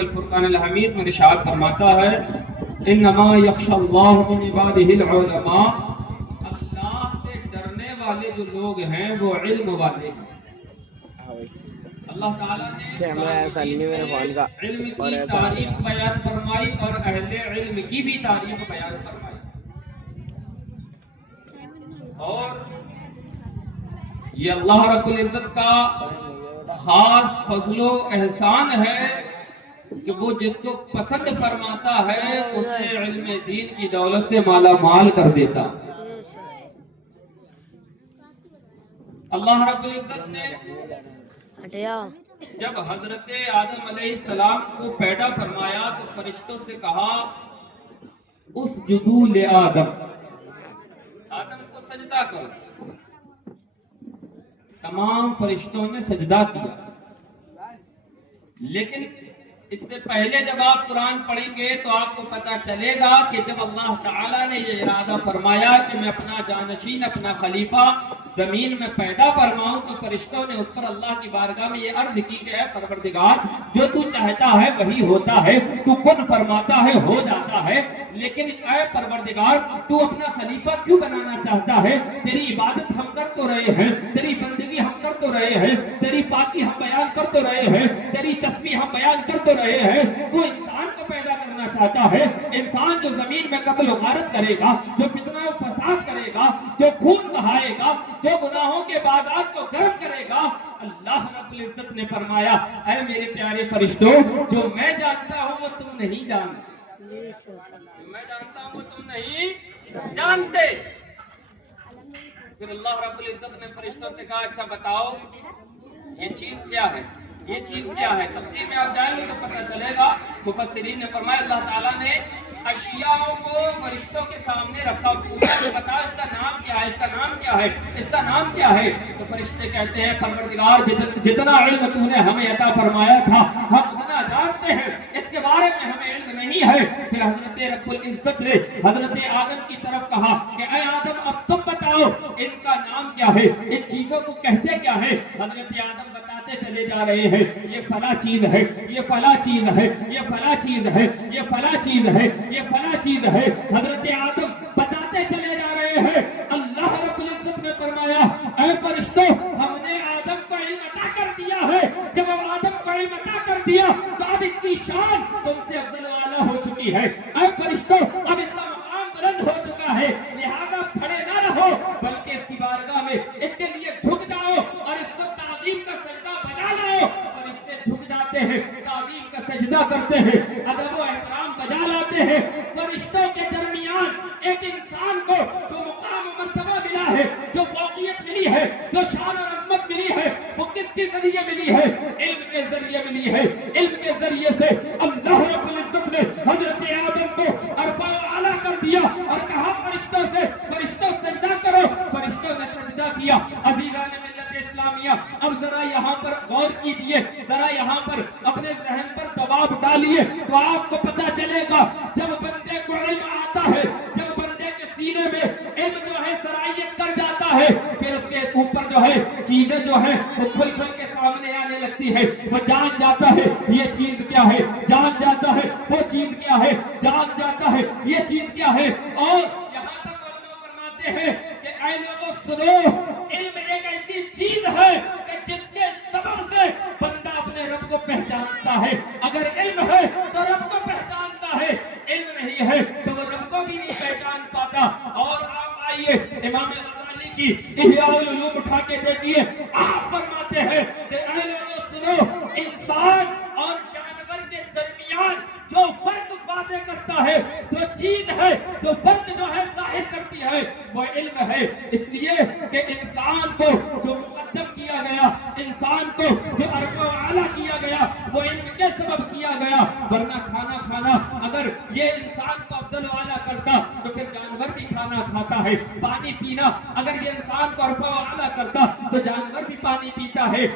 الفرقان الحمید میں ارشاد فرماتا ہے انما یخشی اللہ من عبادہ العلماء، اللہ سے ڈرنے والے جو لوگ ہیں وہ علم والے ہیں۔ اللہ تعالیٰ نے علم کی تعریف بیان فرمائی اور اہل علم کی بھی تعریف بیان فرمائی، اور یہ اللہ رب العزت کا خاص فضل و احسان ہے کہ وہ جس کو پسند فرماتا ہے اسے علم دین کی دولت سے مالا مال کر دیتا۔ اللہ رب العزت نے جب حضرت آدم علیہ السلام کو پیدا فرمایا تو فرشتوں سے کہا اسجدوا لآدم، آدم کو سجدہ کرو۔ تمام فرشتوں نے سجدہ کیا، لیکن اس سے پہلے جب آپ قرآن پڑھیں گے تو آپ کو پتہ چلے گا کہ جب اللہ تعالیٰ نے یہ ارادہ فرمایا کہ میں اپنا جانشین، اپنا خلیفہ زمین میں پیدا فرماؤں، تو فرشتوں نے اس پر اللہ کی بارگاہ میں یہ عرض کی کہ اے پروردگار، جو تو چاہتا ہے وہی ہوتا ہے، تو کن فرماتا ہے ہو جاتا ہے، لیکن اے پروردگار تو اپنا خلیفہ کیوں بنانا چاہتا ہے؟ تیری عبادت ہم کر تو رہے ہیں، تیری بندگی ہم کر تو رہے ہیں، تیری پاکی ہم بیان کر تو رہے ہیں، تیری تسبیح ہم بیان کر تو رہے ہیں، تو انسان کو پیدا کرنا چاہتا ہے، انسان جو زمین میں قتل و غارت کرے گا، جو فتنہ و فساد کرے گا، جو خون بہائے گا، جو گناہوں کے بازار کو گرم کرے گا۔ اللہ رب العزت نے فرمایا اے میرے پیارے فرشتوں، جو میں جانتا ہوں وہ تم نہیں جانتے، جو میں جانتا ہوں وہ تم نہیں جانتے۔ پھر اللہ رب العزت نے فرشتوں سے کہا اچھا بتاؤ یہ چیز کیا ہے، یہ چیز کیا ہے؟ تفسیر میں آپ جائیں گے تو پتہ چلے گا۔ مفسرین نے فرمایا اللہ تعالیٰ نے اشیاء کو فرشتوں کے سامنے رکھا، پوچھا کہ بتا اس کا نام کیا ہے، اس کا نام کیا ہے، اس کا نام کیا ہے؟ تو فرشتے کہتے ہیں پروردگار جتنا علم تو نے ہمیں عطا فرمایا تھا ہم اتنا جانتے ہیں، اس کے بارے میں ہمیں علم نہیں ہے۔ پھر حضرت رب العزت نے حضرت آدم کی طرف کہا کہ اے آدم اب تم بتاؤ ان کا نام کیا ہے، ان چیزوں کو کہتے کیا ہے؟ حضرت آدم بتاتے چلے جا رہے ہیں یہ فلاں چیز ہے، یہ فلاں چیز ہے، یہ فلاں چیز ہے، یہ فلاں چیز ہے، یہ فلاں چیز ہے۔ حضرت آدم بتاتے چلے جا رہے ہیں، اللہ رب العزت نے فرمایا اے فرشتوں ہم نے آدم کو علم عطا کر دیا ہے، جب ہم آدم کو علم عطا کر دیا تو اب اس کی شان تم سے افضل و اعلیٰ ہو چکی ہے۔ اے فرشتوں اب اس کا مقام بلند ہو چکا ہے، لہذا کھڑے نہ رہو بلکہ اس کی بارگاہ میں اس کے لیے جھک جاؤ اور اس کو تعظیم کا سجدہ بجا لاؤ۔ فرشتے جھک جاتے ہیں، تعظیم کا سجدہ کرتے ہیں، ادب و احترام بجا لاتے ہیں۔ فرشتوں کے درمیان ایک انسان کو جو مقام و مرتبہ ملا ہے، جو فوقیت ملی ہے، جو شان اور عظمت ملی ہے، وہ کس کے ذریعے ملی ہے؟ علم کے ذریعے ملی ہے۔ علم کے ذریعے سے اللہ رب العزت نے حضرت آدم کو عرفہ و اعلیٰ کر دیا اور کہا فرشتوں سے فرشتوں سجدہ کرو۔ فرشتوں نے سجدہ کیا۔ عزیزان ملت اسلامیہ اب ذرا یہاں پر غور کیجئے، ذرا یہاں پر اپنے ذہن پر دباؤ ڈالیے تو آپ کو پتہ چلے گا جب بندے کو علم آتا ہے، جب بندے کے سینے میں علم جو ہے سرائیت کر جاتا ہے، پھر اس کے اوپر جو ہے چیزیں جو ہیں وہ کھل کھل کے سامنے آنے لگتی ہے، وہ جان جاتا ہے یہ چیز کیا ہے، جان جاتا ہے وہ چیز کیا ہے، جان جاتا ہے یہ چیز کیا ہے۔ اور یہاں تک علماء فرماتے ہیں کہ اے لوگوں سنو، علم ایک ایسی چیز ہے کہ جس کے سبب سے بندہ اپنے رب کو پہچانتا ہے۔ اگر علم ہے تو رب کو پہچانتا ہے، علم نہیں ہے تو وہ رب کو بھی نہیں پہچان پاتا۔ اور آپ آئیے امام غزالی کی احیاء العلوم اٹھا کے دیکھیے، آپ فرماتے ہیں کہ اے لوگوں سنو، انسان اور جانور کے درمیان جو فرق واضح کرتا ہے، جو چیز ہے، جو فرق جو ہے ظاہر کرتی ہے، وہ علم ہے۔ اس لیے کہ انسان کو جو مقدم کیا گیا، انسان کو جو عرفہ و اعلیٰ کیا گیا، وہ علم کے سبب کیا گیا، ورنہ کھانا کھانا اگر یہ انسان کو افضل و اعلیٰ کرتا تو پھر جانور بھی کھانا کھاتا ہے۔ پانی پینا اگر یہ انسان کو عرفہ و اعلیٰ کرتا تو جانور بھی پانی پیتا ہے۔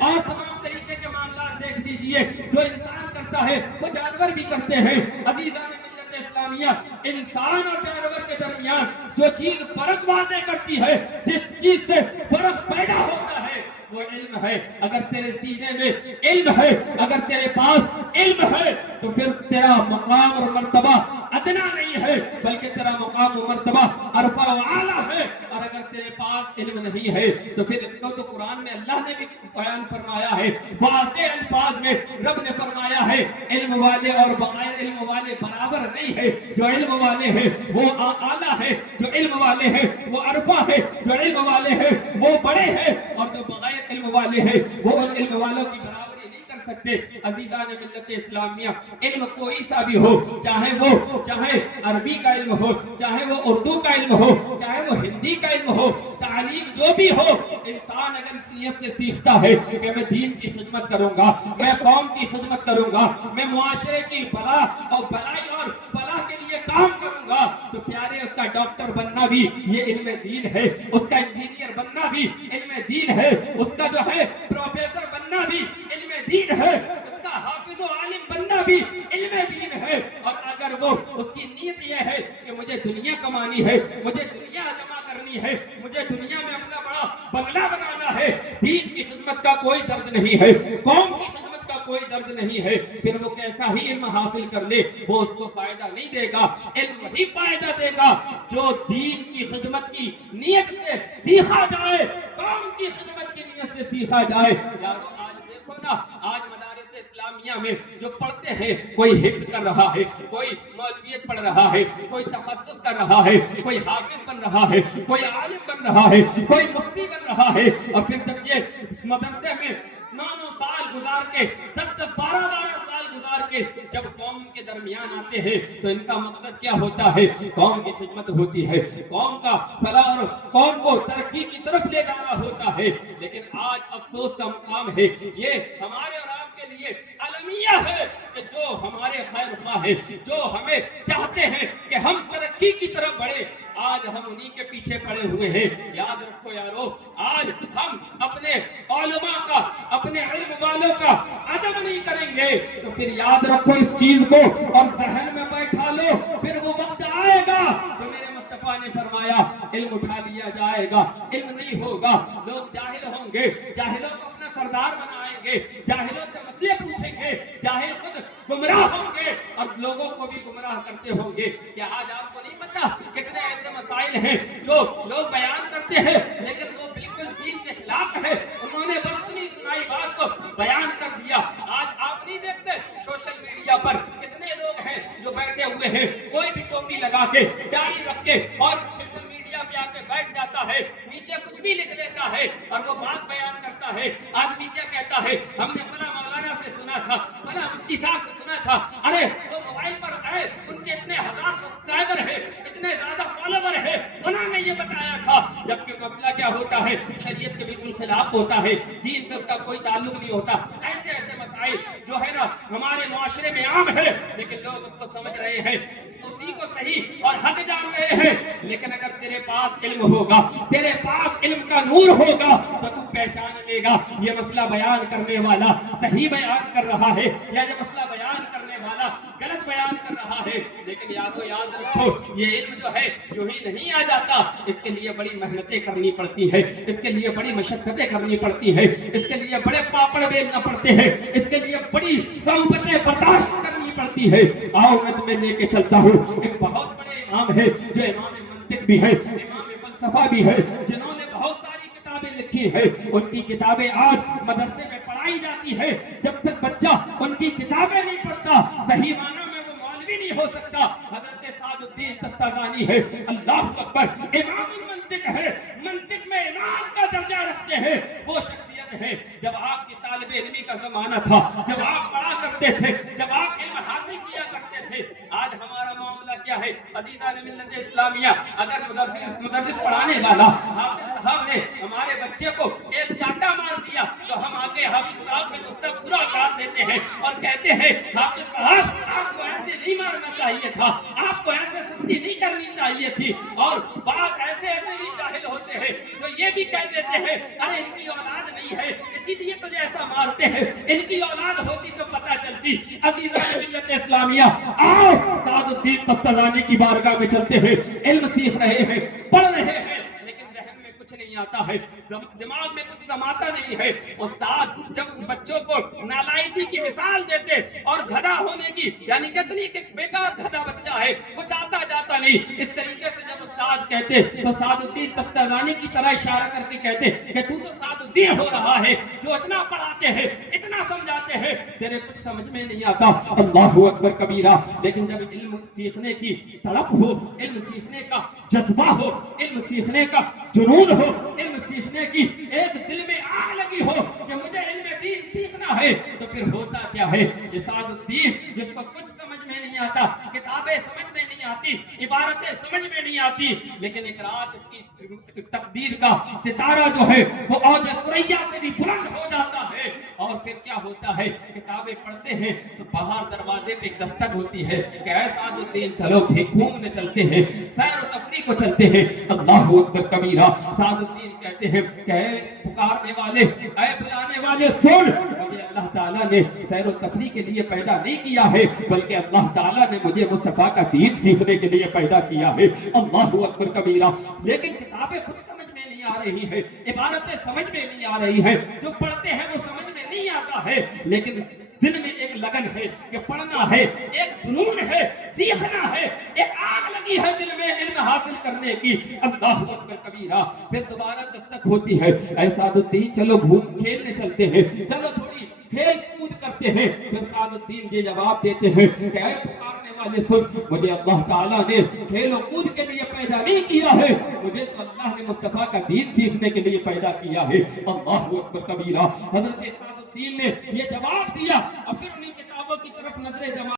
اور تمام طریقے کے معاملات دیکھ لیجئے، جو انسان کرتا ہے وہ جانور بھی کرتے ہیں۔ عزیزان ملت اسلامیہ، انسان اور جانور کے درمیان جو چیز فرق واضح کرتی ہے، جس چیز سے فرق پیدا ہوتا ہے، وہ علم ہے. اگر تیرے سینے میں علم ہے, اگر تیرے پاس علم ہے, تو پھر تیرا مقام اور مرتبہ ادنا نہیں ہے بلکہ تیرا مقام و مرتبہ عرفہ و اعلیٰ ہے. اور اگر تیرے پاس علم نہیں ہے تو پھر اس کو تو قرآن میں اللہ نے بھی بیان فرمایا ہے, واضح الفاظ میں رب نے فرمایا ہے, علم والے اور بغیر علم والے برابر نہیں ہے. جو علم والے ہیں وہ اعلیٰ ہے, جو علم والے ہیں وہ عرفہ ہے, جو علم والے ہیں وہ بڑے ہیں, اور جو بغیر علم والے ہیں وہ ان علم والوں کی برابری نہیں کر سکتے. عزیزان ملت اسلامیہ, علم کوئی سا بھی ہو, چاہے عربی کا علم ہو, چاہے وہ اردو کا علم ہو, چاہے وہ ہندی کا علم ہو, تعلیم جو بھی ہو, انسان اگر اس نیت سے سیکھتا ہے کہ میں دین کی خدمت کروں گا, میں قوم کی خدمت کروں گا, میں معاشرے کی بھلائی اور فلاح کے لیے کام کروں گا, تو پیارے اس کا ڈاکٹر بننا بھی یہ علم دین ہے, اس کا انجینئر بننا بھی علم دین ہے, اس کا جو ہے پروفیسر بننا بھی علم دین ہے, اس کا حافظ و عالم بننا بھی علم دین ہے. اور اگر وہ اس کی نیت یہ ہے کہ مجھے دنیا کمانی ہے, مجھے دنیا جمع کرنی ہے, مجھے دنیا میں اپنا بڑا بنگلہ بنانا ہے, دین کی خدمت کا کوئی درد نہیں ہے, قوم کی خدمت کا کوئی درد نہیں ہے, پھر وہ کیسا ہی علم حاصل کر لے وہ اس کو فائدہ نہیں دے گا. علم وہی فائدہ دے گا جو دین کی خدمت کی نیت سے سیکھا جائے, قوم کی خدمت کی نیت سے سیکھا جائے. یارو آج دیکھو نا, آج مدارس اسلامیہ میں جو پڑھتے ہیں, کوئی حفظ کر رہا ہے, کوئی مولویت پڑھ رہا ہے, کوئی تخصص کر رہا ہے, کوئی حافظ بن رہا ہے, کوئی عالم بن رہا ہے, کوئی مفتی بن رہا ہے, اور پھر جب یہ مدرسے میں 9 سال گزار کے 10 12 سال گزار کے جب قوم کے درمیان آتے ہیں تو ان کا مقصد کیا ہوتا ہے؟ قوم کی خدمت ہوتی ہے, قوم کا فلاح اور قوم کو ترقی کی طرف لے جانا ہوتا ہے. لیکن آج افسوس کا مقام ہے, یہ ہمارے اور آپ کے لیے المیہ ہے کہ جو ہمارے خیر خواہ ہیں, جو ہمیں چاہتے ہیں کہ ہم ترقی کی طرف بڑھیں, آج ہم انہی کے پیچھے پڑے ہوئے ہیں. یاد رکھو یارو, آج ہم اپنے علماء کا, اپنے علم والوں کا ادب نہیں کریں گے تو پھر یاد رکھو اس چیز کو اور ذہن میں بیٹھا لو, پھر وہ وقت آئے گا تو میرے مصطفیٰ نے فرمایا علم اٹھا لیا جائے گا, علم نہیں ہوگا, لوگ جاہل ہوں گے, جاہلوں کو اپنا سردار بنائیں گے, جاہلوں سے مسئلے پوچھیں گے, جاہل خود گمراہ ہوں گے اور لوگوں کو بھی گمراہ کرتے ہوں گے. کیا آج آپ کو نہیں پتا کتنے ایسے مسائل ہیں جو لوگ بیان کرتے ہیں لیکن وہ بالکل دین کے خلاف ہے, انہوں نے بس سنی سنائی بات کو بیان کر دیا. آج آپ نہیں دیکھتے سوشل میڈیا پر کتنے لوگ ہیں جو بیٹھے ہوئے ہیں, کوئی بھی ٹوپی لگا کے, داڑھی رکھ کے, اور سوشل میڈیا پہ آ کے بیٹھ جاتا ہے, نیچے کچھ بھی لکھ لیتا ہے اور وہ بات بیان کرتا ہے. آدمی کیا کہتا ہے, ہم نے فلاں مولانا سے سنا تھا, فلاں مفتی صاحب سے سنا تھا, ارے وہ موبائل پر آئے, ان کے اتنے ہزار سبسکرائبر ہیں, اتنے زیادہ فالوور ہیں, انہوں نے یہ بتایا تھا. جبکہ مسئلہ کیا ہوتا ہے, شریعت کے بالکل خلاف ہوتا ہے, دین سے اس کا کوئی تعلق نہیں ہوتا. ایسے مسائل جو ہے نا ہمارے معاشرے میں عام ہے لیکن لوگ اس کو سمجھ رہے ہیں, اسی کو صحیح اور حق جان رہے ہیں. لیکن اگر تیرے پاس علم ہوگا, تیرے پاس علم کا نور ہوگا تو تو پہچان لے گا یہ مسئلہ بیان کرنے والا صحیح بیان کر رہا ہے یا یہ مسئلہ بیان کرنے والا غلط بیان کر رہا ہے. لیکن یارو یاد رکھو, یہ علم جو ہے یوں ہی نہیں آ جاتا, اس کے لیے بڑی محنتیں کرنی پڑتی ہے, اس کے لیے بڑی مشقتیں کرنی پڑتی ہے, اس کے لیے بڑے پاپڑ بیلنا پڑتے ہیں, اس کے لیے بڑی صعوبتیں برداشت کرنی پڑتی ہے. آؤ میں تمہیں لے کے چلتا ہوں, ایک بہت بڑے امام ہے جو امام منطق بھی ہے, امام فلسفہ بھی ہے, جنہوں نے بہت ساری کتابیں لکھی ہیں. ان کی کتابیں آج مدرسے میں پڑھائی جاتی ہے. جب تک بچہ ان کی کتابیں نہیں پڑھتا صحیح معنی میں وہ مولوی نہیں ہو سکتا. حضرت سعد الدین تفتازانی ہے, اللہ اکبر, امام المنطق ہے, منطق میں امام کا درجہ رکھتے ہیں. وہ شخصیت ہے جب آپ کی طالب علمی کا زمانہ تھا, جب آپ پڑھا کرتے تھے, جب آپ علم حاصل کیا کرتے تھے. آج ہمارا معاملہ کیا ہے عزیزان ملت اسلامیہ, اگر مدرس پڑھانے والا حافظ صاحب نے ہمارے بچے کو ایک چاٹا مار دیا تو ہم آگے حافظ صاحب میں اس کا پورا کام دیتے ہیں اور کہتے ہیں حافظ صاحب آپ کو ایسے نہیں مارنا چاہیے تھا, آپ کو ایسے سختی نہیں کرنی چاہیے تھی. اور بعض ایسے بھی جاہل ہوتے ہیں جو یہ بھی کہہ دیتے ہیں ارے ان کی اولاد نہیں ہے اسی لیے تجھے ایسا مارتے ہیں, ان کی اولاد ہوتی تو پتہ چلتی. عزیزان ملت اسلامیہ, آؤ سعد الدین تفتازانی کی بارگاہ میں چلتے ہیں. علم سیکھ رہے ہیں, پڑھ رہے ہیں, لیکن ذہن میں کچھ نہیں نہیں آتا ہے، دماغ میں کچھ سماتا نہیں ہے۔ استاد جب بچوں کو نالائکی کی مثال دیتے اور گدھا ہونے کی، یعنی کتنی کہ بیکار گدھا بچہ ہے، کچھ آتا جاتا نہیں، اس طریقے سے جب استاد کہتے تو سعد الدین تفتازانی کی طرح اشارہ کر کے کہتے کہ تو سعد الدین ہو رہا ہے، جو اتنا پڑھاتے ہیں، اتنا سمجھاتے ہیں، تیرے کچھ سمجھ میں نہیں آتا۔ اللہ اکبر کبیرہ۔ لیکن جب علم سیکھنے کی تڑپ ہو، علم سیکھنے کا جذبہ ہو، علم سیکھنے کا جنون ہو، علم سیکھنے کی ایک دل میں آگ لگی ہو کہ مجھے علم دین سیکھنا ہے، تو پھر ہوتا کیا ہے؟ یہ سعد الدین جس کو کچھ سمجھ میں نہیں آتا، کتابیں سمجھ میں نہیں آتی، عبارتیں سمجھ میں نہیں آتی، لیکن ایک رات اس کی تقدیر کا ستارہ جو ہے وہ اوج ثریا سے بھی بلند ہو جاتا ہے، اور پھر کیا ہوتا ہے؟ کتابیں پڑھتے ہیں تو باہر دروازے پہ ایک دستک ہوتی ہے کہ اے سعد الدین چلو گھومنے چلتے ہیں، سیر و تفریح کو چلتے ہیں۔ اللہ اکبر کبیرہ۔ سعد الدین کہتے ہیں کہ اے پکارنے والے، اے بلانے والے سن، مجھے اللہ تعالیٰ نے سیر و تفریح کے لیے پیدا نہیں کیا ہے، بلکہ اللہ تعالیٰ نے مجھے مصطفیٰ کا دین سیکھنے کے لیے پیدا کیا ہے۔ اللہ اکبر کبیرہ۔ لیکن کتابیں کچھ سمجھ میں نہیں آ رہی ہیں، عبارتیں سمجھ میں نہیں آ رہی ہیں، جو پڑھتے ہیں وہ سمجھ میں نہیں آتا ہے، لیکن دل میں ایک لگن ہے کہ پڑھنا ہے، ایک جنون ہے، سیکھنا ہے، ایک آگ لگی ہے دل میں علم حاصل کرنے کی۔ اللہ اکبر کبیرہ۔ پھر دوبارہ دستک ہوتی ہے، اے سعد الدین چلو کھیلنے چلتے ہیں، چلو تھوڑی کھیل کود کرتے ہیں۔ پھر سعد الدین یہ جواب دیتے ہیں کہ اے پکارنے والے سن، مجھے اللہ تعالیٰ نے کھیل و کود کے لیے پیدا نہیں کیا ہے، مجھے تو اللہ نے مصطفیٰ کا دین سیکھنے کے لیے پیدا کیا ہے۔ اللہ اکبر کبیرہ۔ حضرت سعد الدین نے یہ جواب دیا، اور پھر انہیں کتابوں کی طرف نظریں جمع